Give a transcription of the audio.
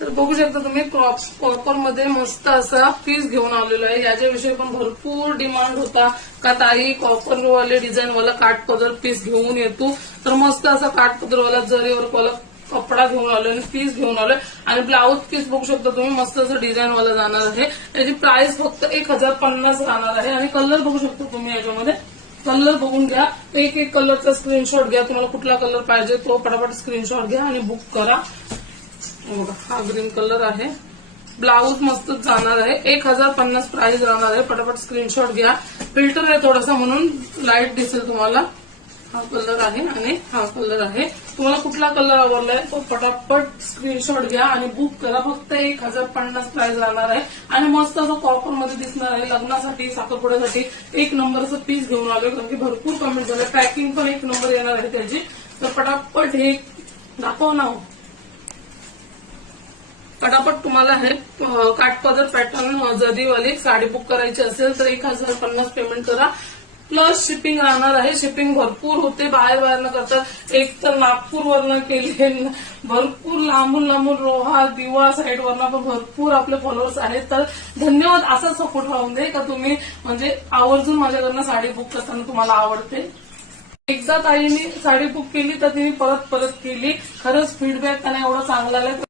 तर बघू शकता तुम्ही कॉपर मध्ये मस्त असा पीस घेऊन आलेलो आहे. याच्याविषयी पण भरपूर डिमांड होता का ताई कॉपर वाले डिझाईन वाला काठपदर पीस घेऊन येतो. तर मस्त असा काठपदर वाला जरीवर वाला कपडा घेऊन आलोय आणि पीस घेऊन आलोय आणि ब्लाऊज पीस बघू शकता तुम्ही मस्त असं डिझाईन वाला जाणार आहे. याची प्राइस फक्त 1050 राहणार आहे. आणि कलर बघू शकता तुम्ही याच्यामध्ये कलर बघून घ्या. एक कलरचा स्क्रीनशॉट घ्या. तुम्हाला कुठला कलर पाहिजे तो पटापट स्क्रीनशॉट घ्या आणि बुक करा. बघा हा ग्रीन कलर आहे. ब्लाऊज मस्त जाणार आहे. 1050 प्राइस राहणार आहे. पटापट स्क्रीनशॉट घ्या. फिल्टर आहे थोडासा म्हणून लाईट दिसेल तुम्हाला. हा कलर आहे आणि हा कलर आहे. तुम्हाला कुठला कलर आवडलाय तो पटापट स्क्रीनशॉट घ्या आणि बुक करा. फक्त 1050 प्राइस राहणार आहे. आणि मस्त असं कॉपर मध्ये दिसणार आहे. लग्नासाठी साखरपुड्यासाठी एक नंबरचं पीस घेऊन आलोय कारण की भरपूर कमेंट झाले. पॅकिंग पण एक नंबर येणार आहे त्याची. तर पटापट हे दाखव ना. पटापट तुम्हाला हे काठपदर पॅटर्न जरीवाली साडी बुक करायची असेल तर 1050 पेमेंट करा. प्लस शिपिंग राहणार आहे. शिपिंग भरपूर होते. बाहेर न करतात. एक तर नागपूरवरनं केले भरपूर लांबून रोहा दिवा साईड वरनं पण भरपूर आपले फॉलोअर्स आहेत. तर धन्यवाद. असा सपोर्ट राहून दे का तुम्ही म्हणजे आवर्जून माझ्याकडनं साडी बुक करताना तुम्हाला आवडते. एकदा ताईने साडी बुक केली तर तिने परत केली. खरंच फीडबॅक त्यांना एवढा चांगला आला.